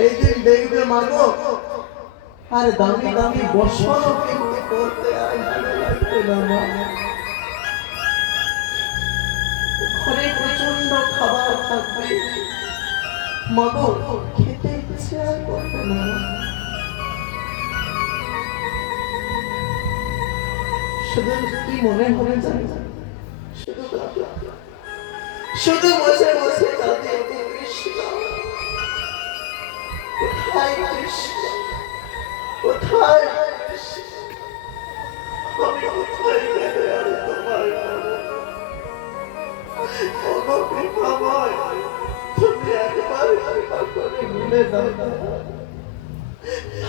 সেই দিন দেখবে মাগো আর দামি দামি বসনও কিন্তু করতে আর ভালো লাগবে না মা। ঘরে প্রচন্ড খাবার থাকবে মাগো, খেতে ইচ্ছে আর করবে না। শুধু কি মনে হবে জানি না, শুধু বসে বসে কাঁদে কৃষ্ণ, কোথায় কৃষ্ণ, কোথায় কৃষ্ণ, আমি কোথায় গেলে আর তোমার কৃপাময়, তুমি একবার কৃপা করে ভুলে দাও।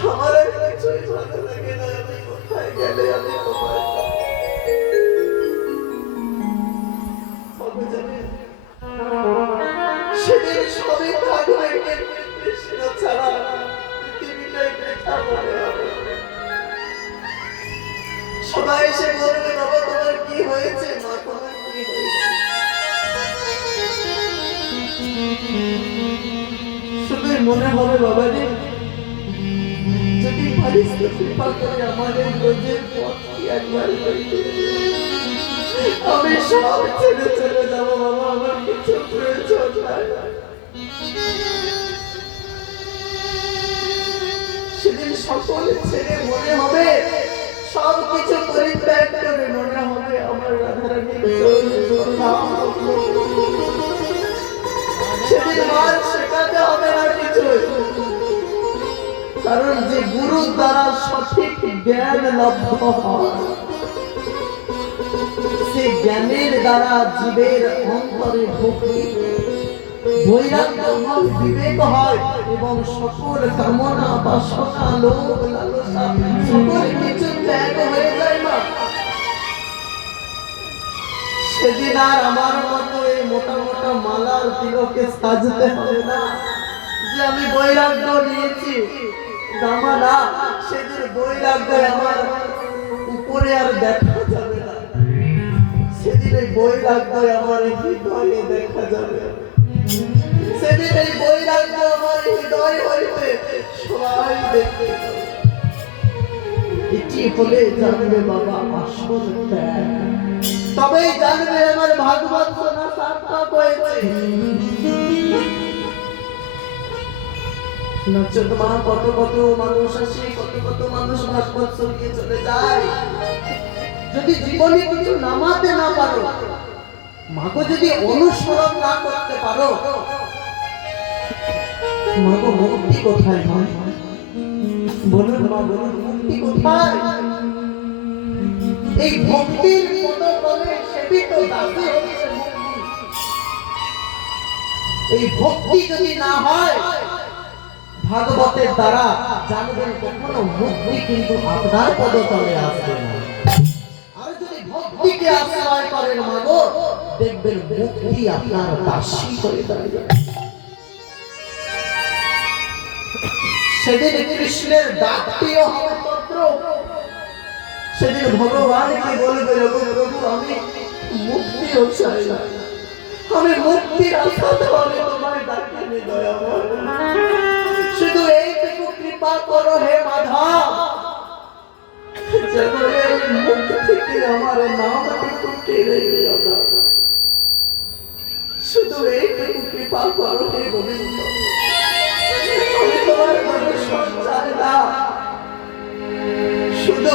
আমার আর কিছুই ভালো লাগে না, আমি কোথায় গেলে আমি তোমার সেদিন সবই থাকবে কৃষ্ণ ছাড়া পৃথিবীটাই বৃথা মনে হবে। সবাই এসে বলবে বাবা তোমার কি হয়েছে, মা তোমার কি হয়েছে। শুধু মনে হবে বাবা রে, যদি পারিস তো কৃপা করে আমাদের রোজের পথ কি একবার আমি সব ছেড়ে চলে যাবো বাবা, আমার কিছু প্রয়োজন নাই। সেদিন সকল ছেড়ে মনে হবে, সব কিছু পরিত্যাগ করে মনে হবে আমার রাধারানী। সেদিন মার শেখাতে হবে না কিছু, কারণ যে গুরুর দ্বারা সঠিক জ্ঞান লব্ধ হয়, সে জ্ঞানের দ্বারা জীবের অন্তরে ভক্তি, বৈরাগ্য হয়, বিবেক হয় এবং সকল কামনা বাসনা লোভ লালসা সকল কিছু ত্যাগ হয়ে যায় না। সেদিন আর আমার মতো এই মোটা মোটা মালার তিলকে সাজতে হবে না যে আমি বৈরাগ্য নিয়েছি, না, সেদিন বৈরাগ্য আমার উপরে আর দেখা যাবে না, সেদিন এই বৈরাগ্য আমার হৃদয়ে দেখা যাবে। সেদিন এই বৈরাগ্য আমার হৃদয় হইতে সবাই দেখতে পাবে। এটি হলে জানবে বাবা আসল ত্যাগ, তবেই জানবে আমার ভাগবত শোনা সার্থক হয়েছে। কত কত মানুষ আসে, কত কত মানুষ ভাগবত শুনিয়ে চলে যায়। যদি জীবনে কিছু নামাতে না পারো, মাগো যদি অনুসরণ না করতে পারো, মাগো মুক্তি কোথায়? বলুন মা, বলুন মুক্তি কোথায়? এই ভক্তির পদতলে সেবিত দাসী হচ্ছে মুক্তি। এই ভক্তি যদি না হয় ভাগবতের দ্বারা, জানবেন কখনো মুক্তি কিন্তু আপনার পদতলে আসবে না। আর যদি ভক্তিকে আশ্রয় করেন মাগো, দেখবেন মুক্তি আপনার দাসী হয়ে দাঁড়িয়ে। সেদিন কৃষ্ণের ডাকটিও হবে পত্র, সেদিন ভগবানকে বলবে প্রভু আমি মুক্তিও চাই না, আমি মুক্তির আশাতে আমি তোমায় ডাকিনি দয়াময়, শুধু এইটুকু কৃপা করো হে মাধব, যেন এই মুখ থেকে আমার নামটুকু কেড়ে নিও না, শুধু এইটুকু কৃপা করো হে গোবিন্দ। আমি তোমার কোনো সঞ্চার না, শুধু